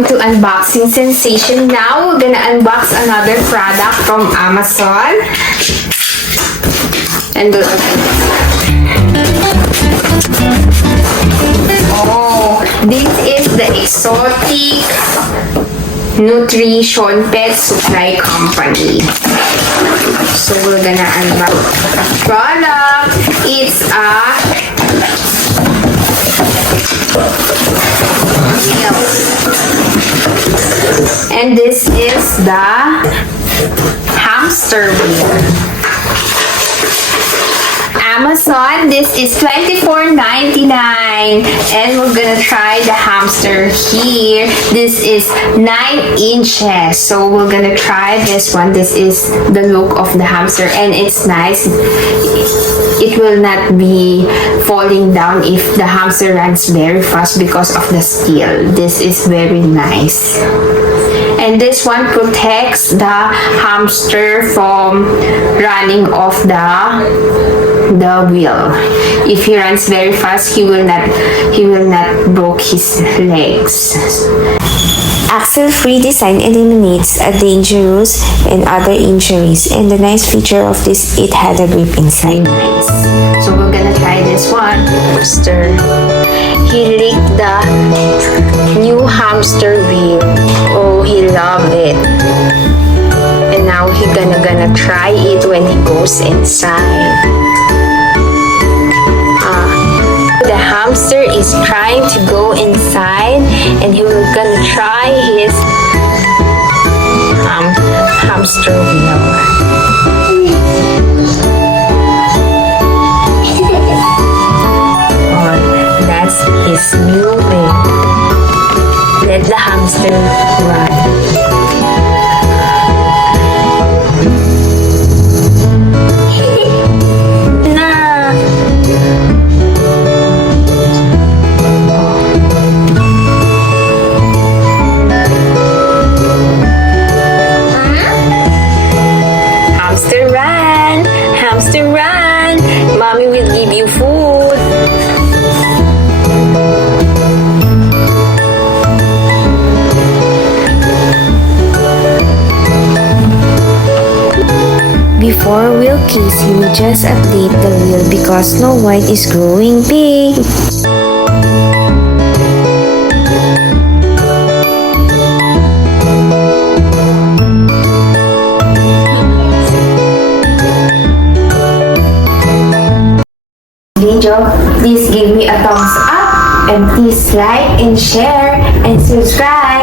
Welcome to Unboxing Sensation. Now, we're gonna unbox another product from Amazon. And we'll open it. Oh, this is the Exotic Nutrition Pet Supply Company. So, we're gonna unbox the product. It's a and this is the hamster wheel. Amazon, this is $24.99 and we're gonna try the hamster here. This is 9 inches, so we're gonna try this one. This is the look of the hamster and it's nice. It will not be falling down if the hamster runs very fast because of the steel. This is very nice. And this one protects the hamster from running off the wheel. If he runs very fast, he will not break his legs. Axle-free design eliminates a dangerous and other injuries, and the nice feature of this, it had a grip inside. Nice. So we're gonna try this one. Hamster. He licked the new hamster wheel. Oh, he loved it. And now he's gonna try it when he goes inside. The hamster is trying to go inside and he will gonna try his hamster wheel. Oh, that's his new way. Let the hamster run. Hamster run! Mommy will give you food. Before wheel casing, we just update the wheel because Snow White is growing big. Video, please give me a thumbs up and please like and share and subscribe.